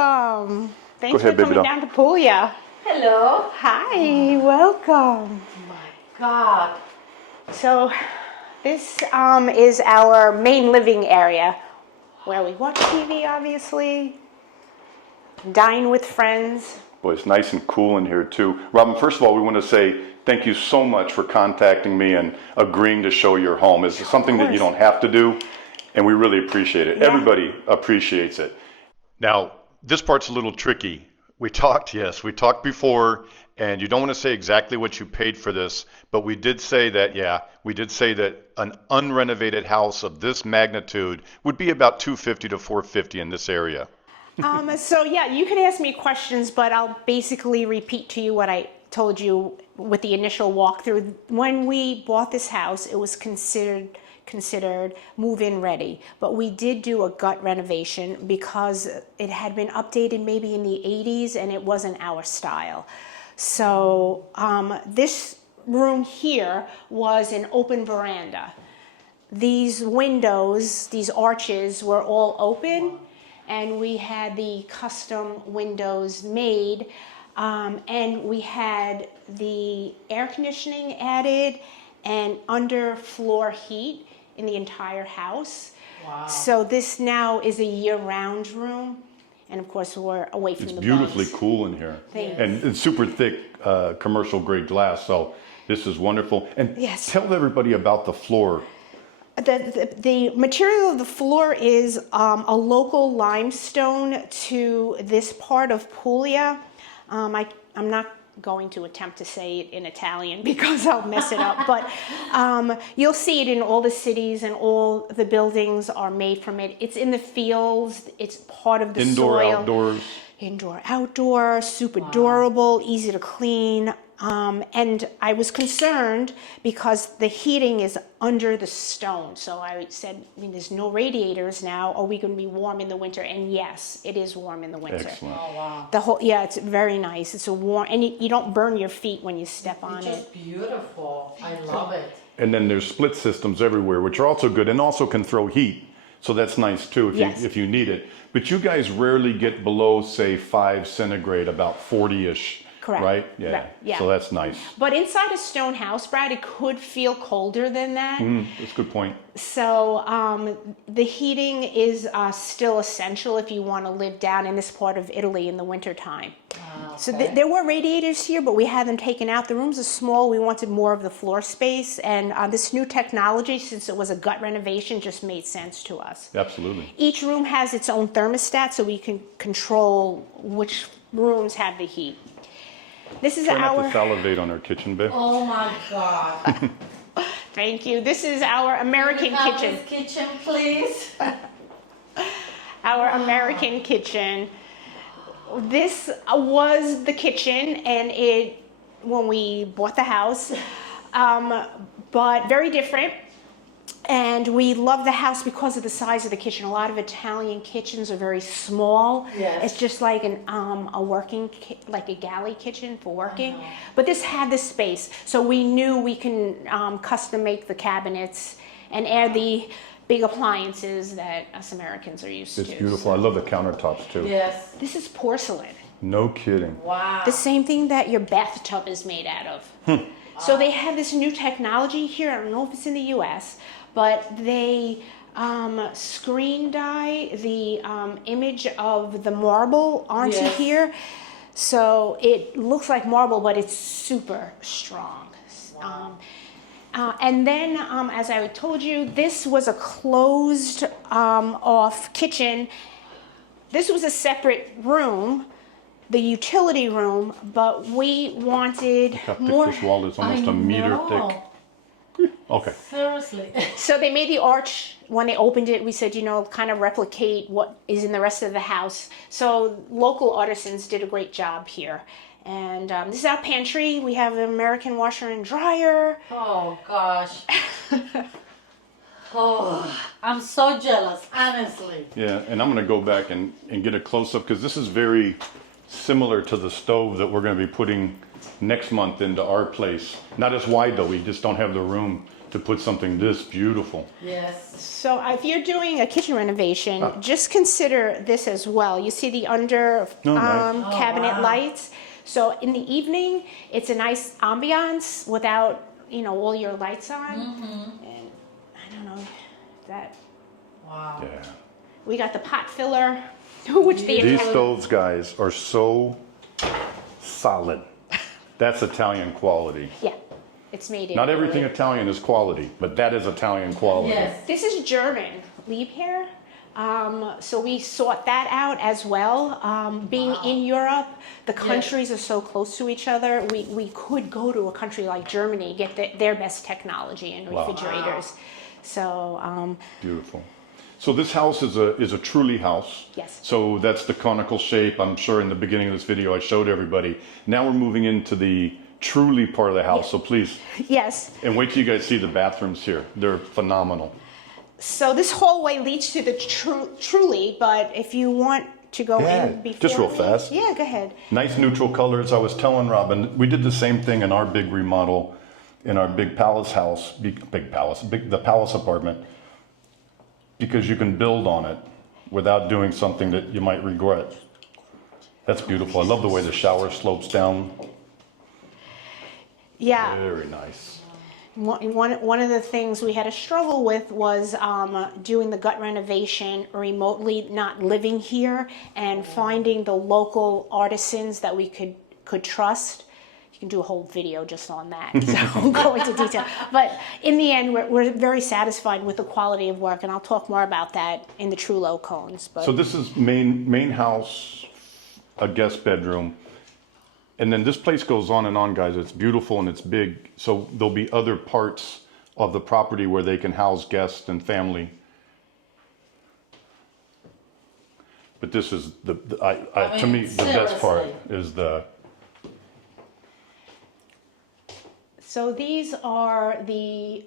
welcome. Thanks Go ahead, for coming baby doll. down to Puglia. Hello. Hi, welcome. My God. So this is our main living area where we watch TV, obviously, dine with friends. Boy, it's nice and cool in here too. Robin, first of all, we want to say thank you so much for contacting me and agreeing to show your home. It's something that you don't have to do, and we really appreciate it. Yeah. Everybody appreciates it. Now, this part's a little tricky. We talked before, and you don't want to say exactly what you paid for this, but we did say that an unrenovated house of this magnitude would be about $250 to $450 in this area. So yeah, you can ask me questions, but I'll basically repeat to you what I told you with the initial walkthrough. When we bought this house, it was considered move-in ready, but we did do a gut renovation because it had been updated maybe in the 80s and it wasn't our style. So this room here was an open veranda. These windows, these arches were all open, and we had the custom windows made, and we had the air conditioning added and underfloor heat in the entire house. Wow. So this now is a year-round room, and of course we're away from the bugs. It's beautifully cool in here. And it's super thick commercial grade glass, so this is wonderful. And tell everybody about the floor. The material of the floor is a local limestone to this part of Puglia. I'm not going to attempt to say it in Italian because I'll mess it up, but you'll see it in all the cities, and all the buildings are made from it. It's in the fields, it's part of the Indoor, soil. outdoors. Indoor, outdoor, super durable, easy to clean. And I was concerned because the heating is under the stone. So I said, there's no radiators now. Are we going to be warm in the winter? And yes, it is warm in the winter. Excellent. Oh, wow. It's very nice. It's a warm, and you don't burn your feet when you step on it. It's just beautiful. I love it. And then there's split systems everywhere, which are also good and also can throw heat. So that's nice too if you need it. But you guys rarely get below, say, 5 centigrade, about 40-ish. Correct. Right? Yeah. Right. Yeah. So that's nice. But inside a stone house, Brad, it could feel colder than that. That's a good point. So the heating is still essential if you want to live down in this part of Italy in the wintertime. Okay. So there were radiators here, but we had them taken out. The rooms are small. We wanted more of the floor space. And this new technology, since it was a gut renovation, just made sense to us. Absolutely. Each room has its own thermostat, so we can control which rooms have the heat. This is Try not to salivate on our kitchen, babe. Oh my God. Thank you. This is our American kitchen. This kitchen, please. Our American kitchen. This was the kitchen, and when we bought the house, but very different. And we love the house because of the size of the kitchen. A lot of Italian kitchens are very small. Yes. It's just like a working, like a galley kitchen for working. But this had the space, so we knew we can custom make the cabinets and add the big appliances that us Americans are used to. It's beautiful. I love the countertops too. Yes. This is porcelain. No kidding. Wow. The same thing that your bathtub is made out of. So they have this new technology here. I don't know if it's in the U.S., but they screen dye the image of the marble onto here. So it looks like marble, but it's super strong. Wow. And then, as I told you, this was a closed off kitchen. This was a separate room, the utility room, but we wanted Look how thick more. this wall is, almost a meter thick. Okay. Seriously. So they made the arch. When they opened it, we said, kind of replicate what is in the rest of the house. So local artisans did a great job here. And this is our pantry. We have an American washer and dryer. Oh gosh. Oh, I'm so jealous, honestly. Yeah, and I'm going to go back and get a close-up because this is very similar to the stove that we're going to be putting next month into our place. Not as wide though, we just don't have the room to put something this beautiful. Yes. So if you're doing a kitchen renovation, just consider this as well. You see the under nice. cabinet wow. lights. So in the evening, it's a nice ambiance without, all your lights on. And I don't know that Wow. Yeah. we got the pot filler, which the These Italian- stoves, guys, are so solid. That's Italian quality. Yeah, it's made in Not everything Italy. Italian is quality, but that is Italian quality. Yes. This is German leaf hair. So we sought that out as well. Being in Europe, the countries are so close to each other. We could go to a country like Germany, get their best technology and refrigerators. So Beautiful. So this house is a Trulli house. Yes. So that's the conical shape. I'm sure in the beginning of this video I showed everybody. Now we're moving into the Trulli part of the house. So please, yes. and wait till you guys see the bathrooms here. They're phenomenal. So this hallway leads to the Trulli, but if you want to go in before just real me- fast. Yeah, go ahead. Nice neutral colors. I was telling Robin, we did the same thing in our big remodel, in our big palace house, the palace apartment, because you can build on it without doing something that you might regret. That's beautiful. I love the way the shower slopes down. Yeah. Very nice. One of the things we had a struggle with was doing the gut renovation remotely, not living here, and finding the local artisans that we could trust. You can do a whole video just on that, so I won't go into detail. But in the end, we're very satisfied with the quality of work, and I'll talk more about that in the Trullo cones. But So this is main house, a guest bedroom. And then this place goes on, guys. It's beautiful and it's big. So there'll be other parts of the property where they can house guests and family. But this is to me, the best part seriously. is the, So these are the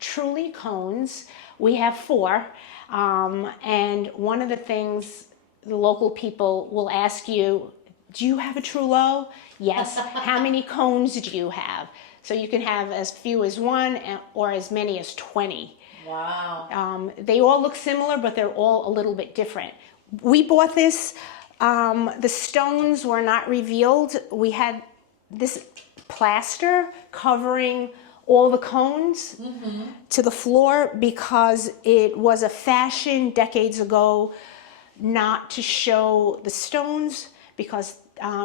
Trulli cones. We have 4, and one of the things the local people will ask you, do you have a Trullo? Yes. How many cones do you have? So you can have as few as 1 or as many as 20. Wow. They all look similar, but they're all a little bit different. We bought this, the stones were not revealed. We had this plaster covering all the cones to the floor because it was a fashion decades ago not to show the stones, because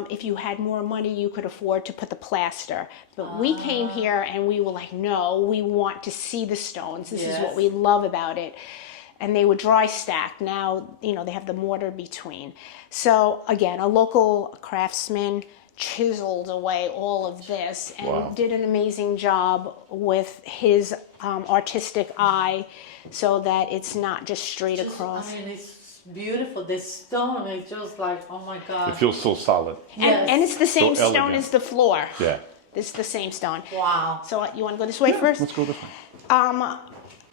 if you had more money, you could afford to put the plaster. But we came here and we were like, no, we want to see the stones. This is what we love about it. And they were dry stacked. Now, they have the mortar between. So again, a local craftsman chiseled away all of this and did an amazing job with his artistic eye so that it's not just straight across. I mean, it's beautiful. This stone is just like, oh my God. it feels so solid. And it's the same So stone elegant. as the floor. Yeah. It's the same stone. Wow. So you want to go this way first? Let's go this way.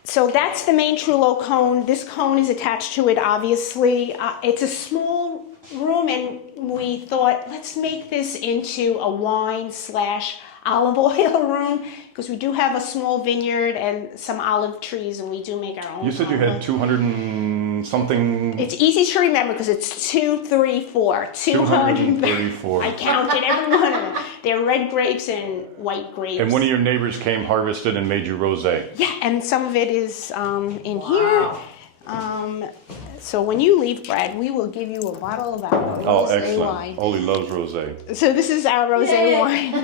So that's the main Trullo cone. This cone is attached to it, obviously. It's a small room, and we thought, let's make this into a wine/olive oil room, because we do have a small vineyard and some olive trees, and we do make our own. You said you had 200 and something. It's easy to remember because it's 2, 3, 4. 234. I counted every one of them. They're red grapes and white grapes. And one of your neighbors came, harvested, and made you rosé. Yeah, and some of it is in here. So when you leave, Brad, we will give you a bottle of our rosé Excellent. wine. Oli loves rosé. So this is our rosé wine.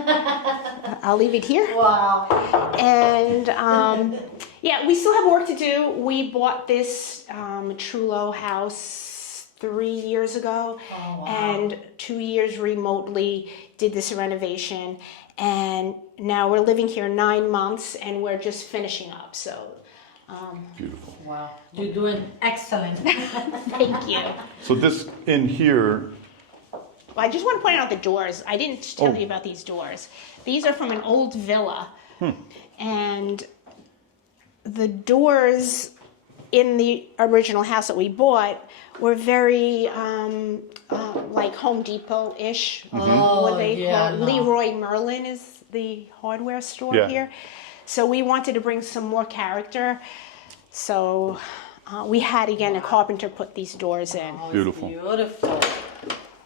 I'll leave it here. Wow. And yeah, we still have work to do. We bought this Trullo house 3 years ago, and 2 years remotely did this renovation. And now we're living here 9 months, and we're just finishing up. So Beautiful. Wow. You're doing excellent. thank you. So this in here, Well, I just want to point out the doors. I didn't tell you about these doors. These are from an old villa. And the doors in the original house that we bought were very like Home Depot-ish. What they call Leroy Merlin is the hardware store Yeah. here. So we wanted to bring some more character. So we had, again, a carpenter put these doors in. Oh, it's Beautiful. beautiful.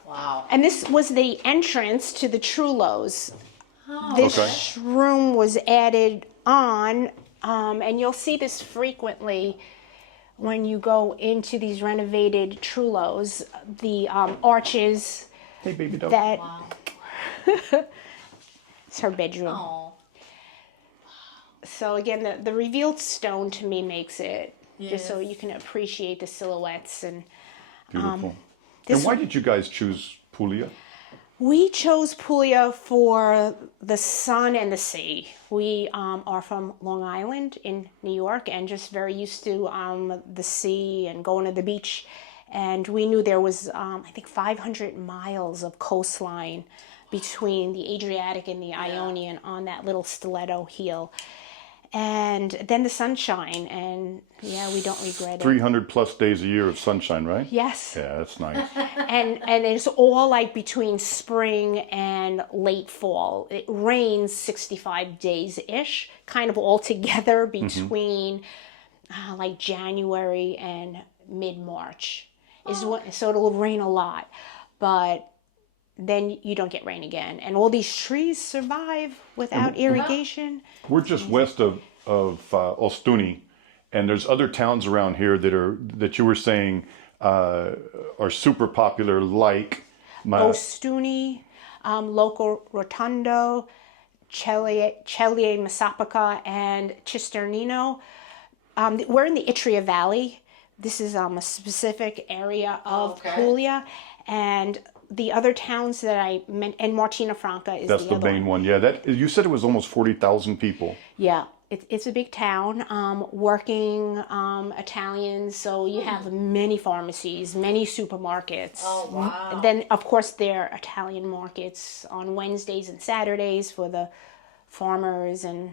Wow. And this was the entrance to the Trullos. This Okay. room was added on, and you'll see this frequently when you go into these renovated Trullos. The arches Hey, baby dog. that Wow. it's her bedroom. Oh. So again, the revealed stone to me makes it just so Yes. you can appreciate the silhouettes. And Beautiful. this And why did you guys choose Puglia? we chose Puglia for the sun and the sea. We are from Long Island in New York and just very used to the sea and going to the beach. And we knew there was, I think, 500 miles of coastline between the Adriatic and the Ionian on that little stiletto heel. And then the sunshine, and yeah, we don't regret it. 300 plus days a year of sunshine, right? Yes. Yeah, that's nice. And it's all like between spring and late fall. It rains 65 days-ish, kind of all together between like January and mid-March. So it'll rain a lot, but then you don't get rain again. And all these trees survive without irrigation. We're just west of Ostuni, and there's other towns around here that you were saying are super popular, like Ostuni, Loco Rotondo, Celle Massapica, and Cisternino. We're in the Itria Valley. This is a specific area of Puglia, and the other towns that I meant, and Martina Franca is that's the the other main one. one. Yeah, that you said it was almost 40,000 people. Yeah, it's a big town, working Italians, so you have many pharmacies, many supermarkets. Oh, wow. And then, of course, there are Italian markets on Wednesdays and Saturdays for the farmers and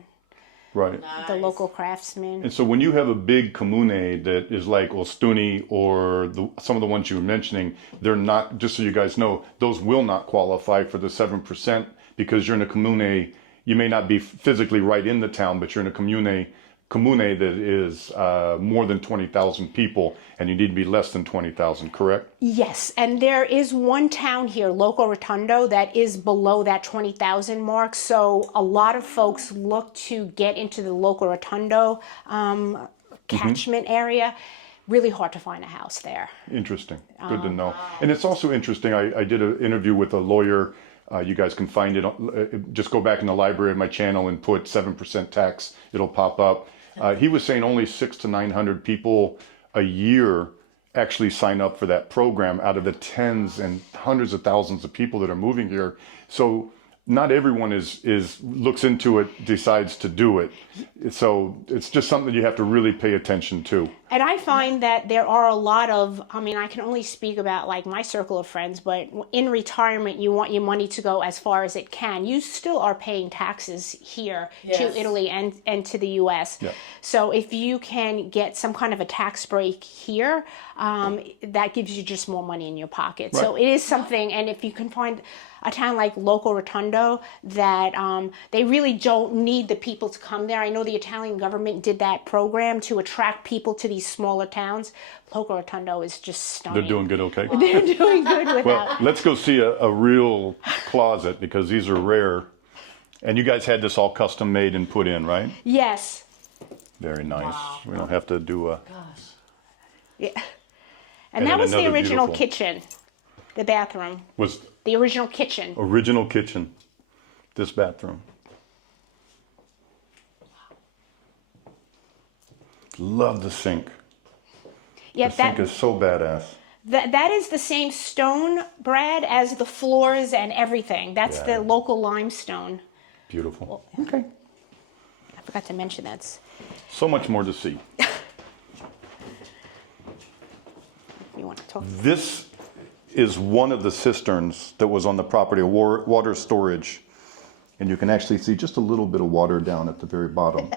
Right. the local craftsmen. And so when you have a big comune that is like Ostuni or some of the ones you were mentioning, they're not, just so you guys know, those will not qualify for the 7% because you're in a comune. You may not be physically right in the town, but you're in a commune that is more than 20,000 people, and you need to be less than 20,000, correct? Yes, and there is one town here, Loco Rotondo, that is below that 20,000 mark. So a lot of folks look to get into the Loco Rotondo catchment area. Really hard to find a house there. Interesting. Good to know. And it's also interesting. I did an interview with a lawyer. You guys can find it. Just go back in the library of my channel and put 7% tax. It'll pop up. He was saying only 600 to 900 people a year actually sign up for that program out of the tens and hundreds of thousands of people that are moving here. So not everyone looks into it, decides to do it. So it's just something you have to really pay attention to. And I find that there are a lot of, I mean, I can only speak about like my circle of friends, but in retirement, you want your money to go as far as it can. You still are paying taxes here to Italy and to the US. Yeah. So if you can get some kind of a tax break here, that gives you just more money in your pocket. Right. So it is something, and if you can find a town like Loco Rotondo that they really don't need the people to come there. I know the Italian government did that program to attract people to these smaller towns. Loco Rotondo is just stunning. They're doing good, okay? They're doing good without. Well, let's go see a real closet because these are rare. And you guys had this all custom made and put in, right? Yes. Very nice. We don't have to do a... Gosh. Yeah. And And that then was the another original beautiful- kitchen, the bathroom. Was The original kitchen. original kitchen, this bathroom. Love the sink. Yeah, The sink is so badass. that is the same stone, Brad, as the floors and everything. That's Yeah. the local limestone. Beautiful. Okay. I forgot to mention that's. So much more to see. You want to talk? This is one of the cisterns that was on the property, water storage. And you can actually see just a little bit of water down at the very bottom.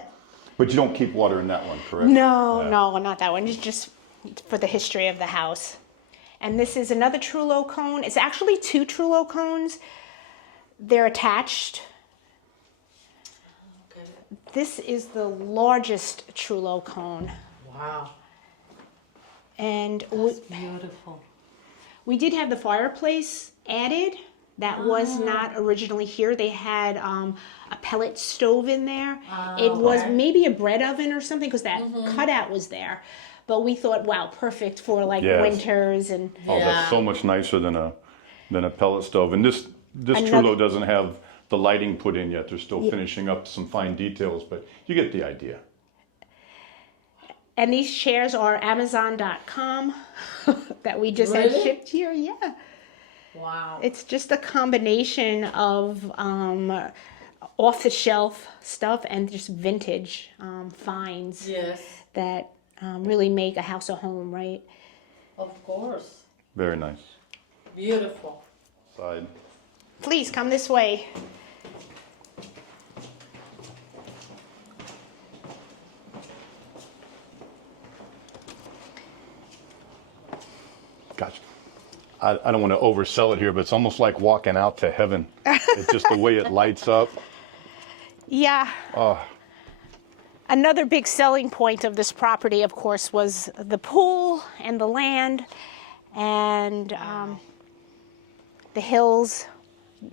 But you don't keep water in that one, correct? No, Yeah. no, not that one. It's just for the history of the house. And this is another Trullo cone. It's actually two Trullo cones. They're attached. Okay. This is the largest Trullo cone. Wow. And That's beautiful. we did have the fireplace added. That was not originally here. They had a pellet stove in there. It was maybe a bread oven or something because that cutout was there. But we thought, wow, perfect for like Yes. winters and. Oh, that's so much nicer than a pellet stove. And this Trullo doesn't have the lighting put in yet. They're still finishing up some fine details, but you get the idea. And these chairs are Amazon.com that we just had Really? shipped here. Yeah. Wow. It's just a combination of off-the-shelf stuff and just vintage finds Yes. that really make a house a home, right? Of course. Very nice. Beautiful. Side. Please come this way. Gosh, I don't want to oversell it here, but it's almost like walking out to heaven. It's just the way it lights up. Yeah. Oh, Another big selling point of this property, of course, was the pool and the land and the hills.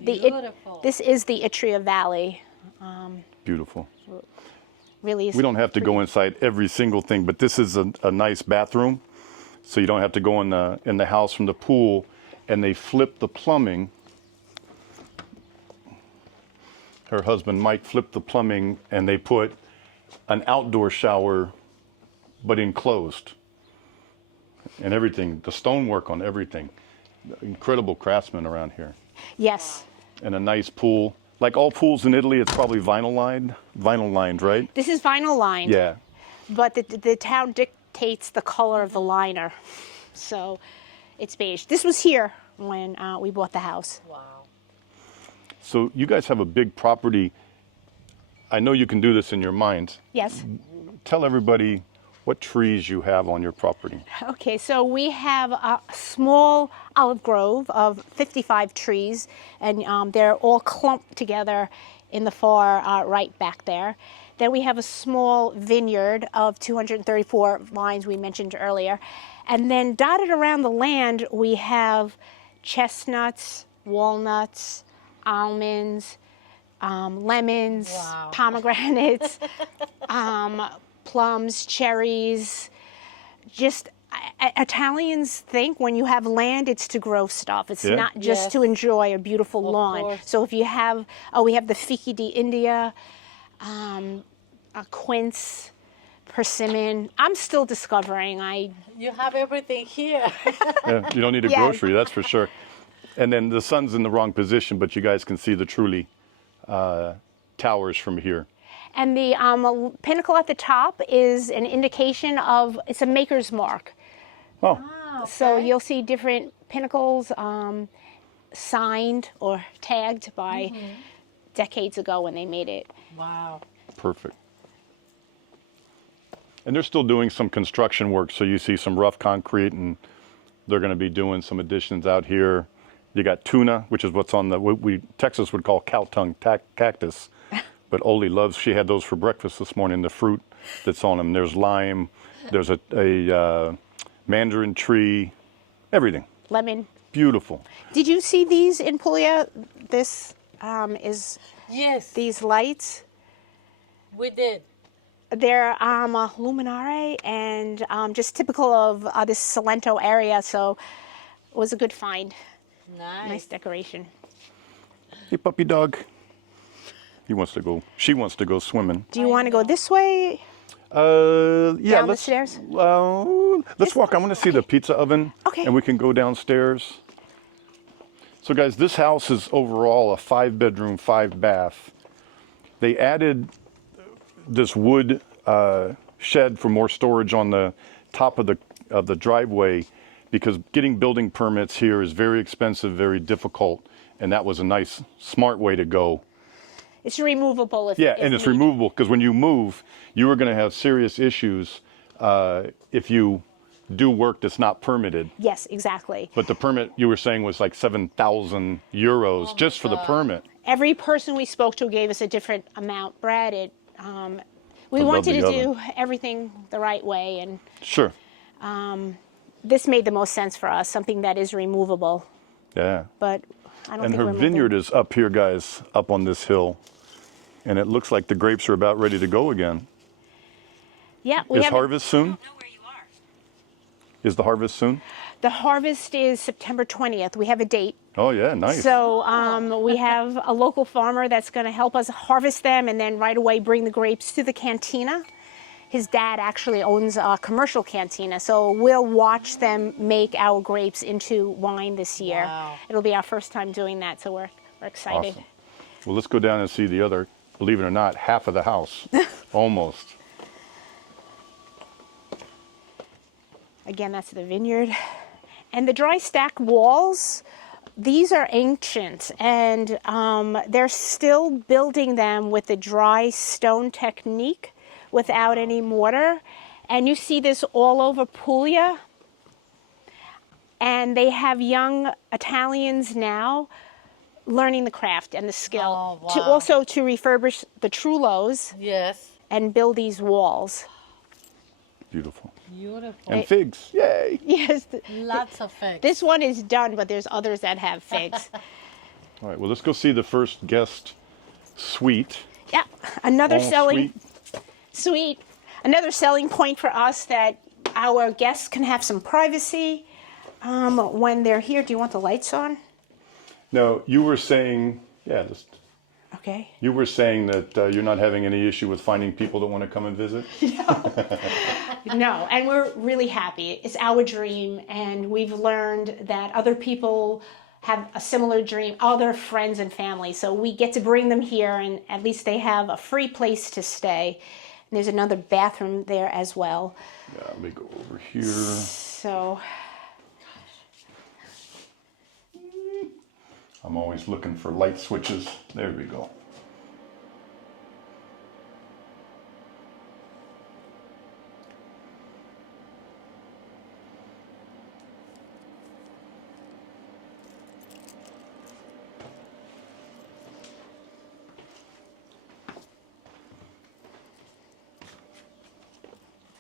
Beautiful. This is the Itria Valley. beautiful. Really is. We don't have to go inside every single thing, but this is a nice bathroom. So you don't have to go in the house from the pool, and they flip the plumbing. Her husband Mike flipped the plumbing, and they put an outdoor shower, but enclosed, and everything. The stonework on everything. Incredible craftsmen around here, Yes. and a nice pool. Like all pools in Italy, it's probably vinyl lined, right? This is vinyl lined. Yeah. But the town dictates the color of the liner. So it's beige. This was here when we bought the house. Wow. So you guys have a big property. I know you can do this in your mind. Yes. Tell everybody what trees you have on your property. Okay, so we have a small olive grove of 55 trees, and they're all clumped together in the far right back there. Then we have a small vineyard of 234 vines we mentioned earlier. And then dotted around the land, we have chestnuts, walnuts, almonds, lemons, Wow. pomegranates, plums, cherries. Just Italians think when you have land, it's to grow stuff. It's Yeah. not just Yes. to enjoy a beautiful Of lawn. course. So if you have, we have the Fichi di India, a quince, persimmon. I'm still discovering. You have everything here. Yeah, you don't need a Yes. grocery, that's for sure. And then the sun's in the wrong position, but you guys can see the Trulli towers from here. And the pinnacle at the top is an indication of, it's a maker's mark. Oh, So you'll see different pinnacles signed or tagged by decades ago when they made it. Wow. perfect. And they're still doing some construction work, so you see some rough concrete, and they're going to be doing some additions out here. You got tuna, which is what's on what we Texas would call cow tongue cactus, but Oli loves. She had those for breakfast this morning. The fruit that's on them. There's lime. There's a mandarin tree. Everything. Lemon. Beautiful. Did you see these in Puglia? This is Yes, these lights. we did. They're luminare and just typical of this Salento area, so it was a good find. Nice. Nice decoration. Hey, puppy dog. He wants to go. She wants to go swimming. Do you want to go this way? Yeah. Down the let's stairs? let's walk. I want to see the pizza oven. Okay. And we can go downstairs. So, guys, this house is overall a 5-bedroom, 5-bath. They added this wood shed for more storage on the top of the driveway, because getting building permits here is very expensive, very difficult, and that was a nice, smart way to go. It's removable if Yeah, if and it's needed. removable, because when you move, you are going to have serious issues if you do work that's not permitted. Yes, exactly. But the permit you were saying was like 7,000 euros just for the permit. Every person we spoke to gave us a different amount. Brad, We love wanted the to oven. do everything the right way, and Sure. this made the most sense for us, something that is removable. Yeah. But I don't And think her we're vineyard moving. is up here, guys, up on this hill. And it looks like the grapes are about ready to go again. Yeah, we Is have harvest soon? Is the harvest soon? the harvest is September 20th. We have a date. Oh, yeah, nice. So we have a local farmer that's going to help us harvest them and then right away bring the grapes to the cantina. His dad actually owns a commercial cantina, so we'll watch them make our grapes into wine this year. Wow. It'll be our first time doing that, so we're excited. Awesome. Well, let's go down and see the other, believe it or not, half of the house. Almost. Again, that's the vineyard. And the dry stack walls, these are ancient, and they're still building them with the dry stone technique without any mortar. And you see this all over Puglia. And they have young Italians now learning the craft and the skill Oh, to wow. also to refurbish the Trullos Yes. and build these walls. Beautiful. Beautiful. And figs. Yay. Yes, Lots of figs. this one is done, but there's others that have figs. All right, well, let's go see the first guest suite. Yeah, another En selling suite. another selling point for us that our guests can have some privacy when they're here. Do you want the lights on? Now, you were saying, Okay. you were saying that you're not having any issue with finding people that want to come and visit? No, and we're really happy. It's our dream, and we've learned that other people have a similar dream, other friends and family. So we get to bring them here, and at least they have a free place to stay. And there's another bathroom there as well. Yeah, let me go over here. So I'm always looking for light switches. There we go.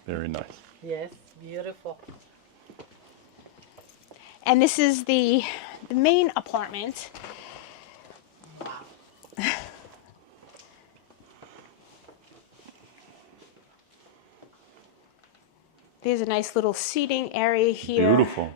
Very nice. Yes, beautiful. and this is the main apartment. Wow. There's a nice little seating area here. Beautiful.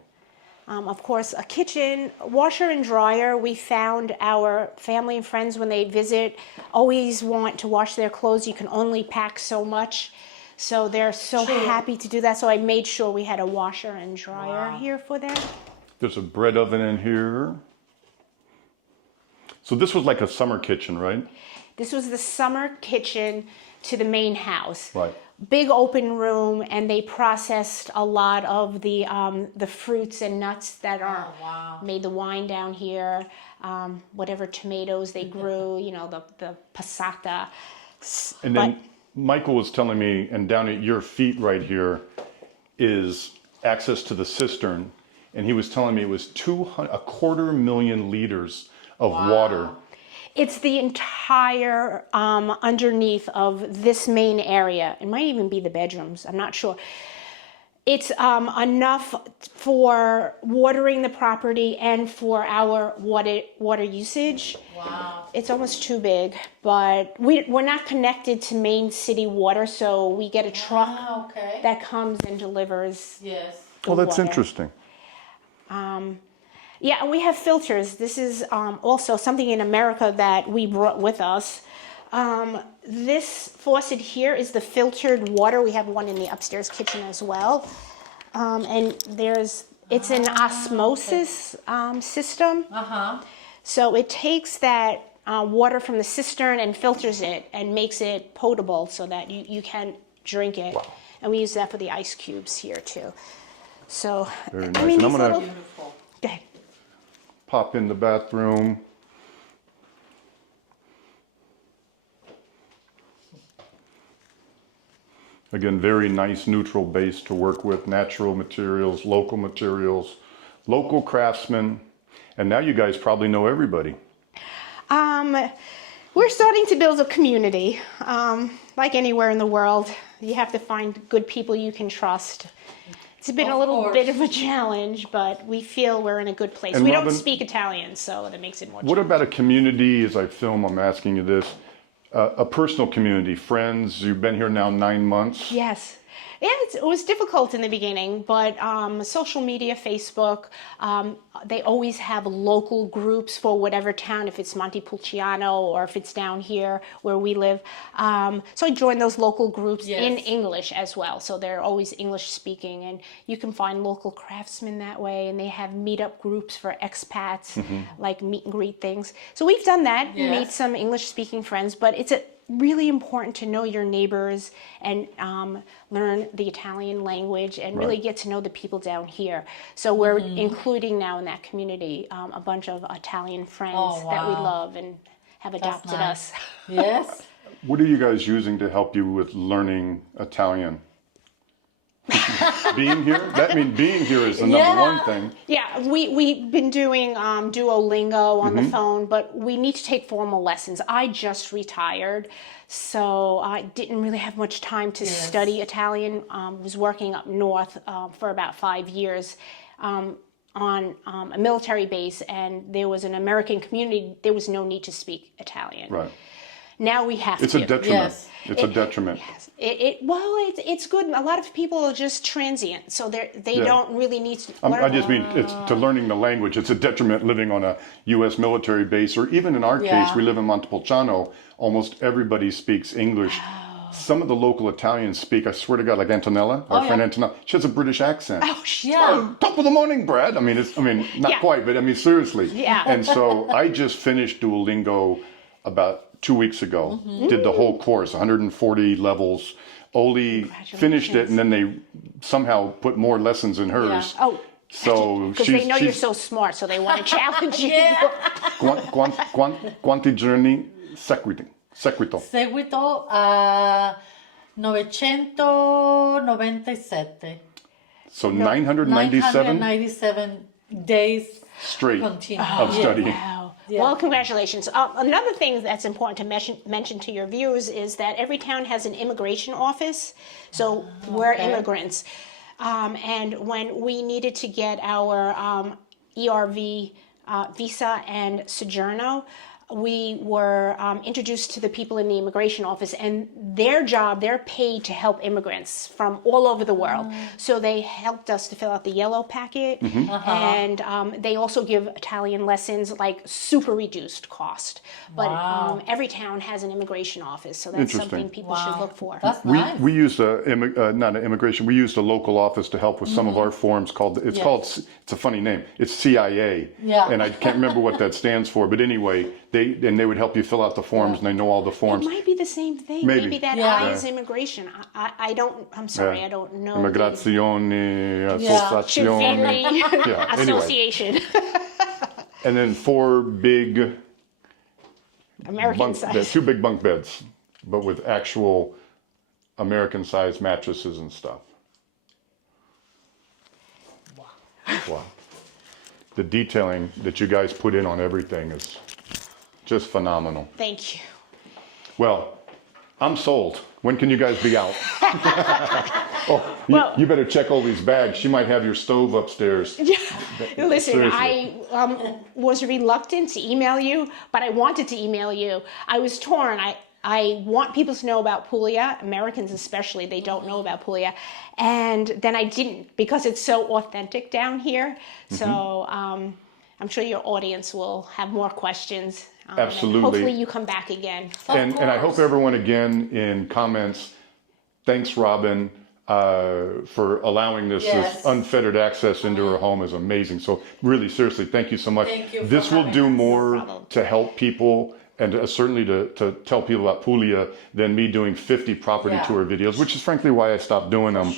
Of course, a kitchen, washer and dryer. We found our family and friends when they visit always want to wash their clothes. You can only pack so much. So they're so happy to do that. So I made sure we had a washer and dryer here for them. There's a bread oven in here. So this was like a summer kitchen, right? This was the summer kitchen to the main house. Right. Big open room, and they processed a lot of the fruits and nuts that are made the wine down here. Whatever tomatoes they grew, you know, the passata. And then Michael was telling me, and down at your feet right here is access to the cistern, and he was telling me it was 250,000 liters of water. It's the entire underneath of this main area. It might even be the bedrooms. I'm not sure. It's enough for watering the property and for our water usage. Wow. It's almost too big, but we're not connected to main city water, so we get a truck that comes and delivers. Yes. Well, that's water. interesting. Yeah, and we have filters. This is also something in America that we brought with us. This faucet here is the filtered water. We have one in the upstairs kitchen as well. And it's an osmosis system. So it takes that water from the cistern and filters it and makes it potable so that you can drink it. Wow. And we use that for the ice cubes here too. So, Very nice. I mean, And I'm these gonna Beautiful. Go ahead. pop in the bathroom. Again, very nice neutral base to work with, natural materials, local craftsmen. And now you guys probably know everybody. We're starting to build a community. Like anywhere in the world, you have to find good people you can trust. It's been a little bit of a challenge, but we feel we're in a good place. And we Robin, don't speak Italian, so that makes it more What challenging. about a community, as I film, I'm asking you this, a personal community, friends, you've been here now 9 months. Yes. Yeah, it was difficult in the beginning, but social media, Facebook, they always have local groups for whatever town, if it's Montepulciano or if it's down here where we live. So I joined those local groups in English as well. So they're always English speaking, and you can find local craftsmen that way, and they have meetup groups for expats, like meet and greet things. So we've done that, made some English speaking friends, but it's really important to know your neighbors and learn the Italian language and really get to know the people down here. So we're including now in that community a bunch of Italian friends that we love and have adopted us. Yes. What are you guys using to help you with learning Italian? Being here? Being here is the number one thing. Yeah, we've been doing Duolingo on the phone, but we need to take formal lessons. I just retired, so I didn't really have much time to study Italian. Was working up north for about 5 years on a military base, and there was an American community. There was no need to speak Italian. Right. Now we have It's to. a detriment. Yes. It's a detriment. Yes. It's good. A lot of people are just transient, so they don't really need to learn. I just mean it's to learning the language. It's a detriment living on a U.S. military base, or even in our case, we live in Montepulciano. Almost everybody speaks English. Some of the local Italians speak, I swear to God, like Antonella, our friend Antonella. She has a British accent. Oh, yeah. Top of the morning, Brad. Not quite, but seriously. Yeah. And so I just finished Duolingo about 2 weeks ago. Did the whole course, 140 levels. Oli finished it, and then they somehow put more lessons in hers. Oh, so because they know you're so smart, so they want to challenge you. Quanti giorni seguito? Seguito a 997. So 997 997 days straight continuous. of studying. Wow. Well, congratulations. Another thing that's important to mention to your viewers is that every town has an immigration office. So we're immigrants. And when we needed to get our ERV visa and Sojourno, we were introduced to the people in the immigration office, and their job, they're paid to help immigrants from all over the world. So they helped us to fill out the yellow packet, and they also give Italian lessons, like super reduced cost. But every town has an immigration office, so that's something people should look for. That's nice. We used not an immigration. We used a local office to help with some of our forms. It's a funny name. It's CIA, and I can't remember what that stands for. But anyway, they would help you fill out the forms, and they know all the forms. It might be the same thing. Maybe that I is immigration. I'm sorry, I don't know. Immigrazione, associazione. Association. And then 4 big American size. 2 big bunk beds, but with actual American-sized mattresses and stuff. Wow. The detailing that you guys put in on everything is just phenomenal. Thank you. Well, I'm sold. When can you guys be out? You better check all these bags. She might have your stove upstairs. Listen, Seriously. I was reluctant to email you, but I wanted to email you. I was torn. I want people to know about Puglia, Americans especially, they don't know about Puglia. And then I didn't, because it's so authentic down here. So I'm sure your audience will have more questions. Absolutely. Hopefully you come back again. And I hope everyone again in comments, thanks Robin for allowing this unfettered access into her home is amazing. So really, seriously, thank you so much. Thank you. This will do more to help people and certainly to tell people about Puglia than me doing 50 property tour videos, which is frankly why I stopped doing them.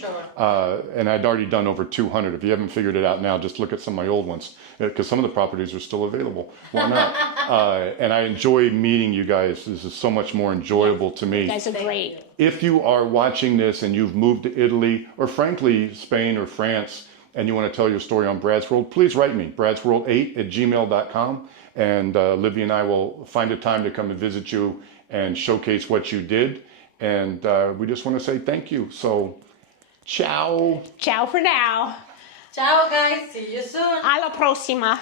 And I'd already done over 200. If you haven't figured it out now, just look at some of my old ones, because some of the properties are still available. Why not? And I enjoy meeting you guys. This is so much more enjoyable to me. You guys are great. If you are watching this and you've moved to Italy, or frankly, Spain or France, and you want to tell your story on Brad's World, please write me, bradsworld8@gmail.com, and Livy and I will find a time to come and visit you and showcase what you did. And we just want to say thank you. So, ciao. Ciao for now. Ciao guys, see you soon. Alla prossima.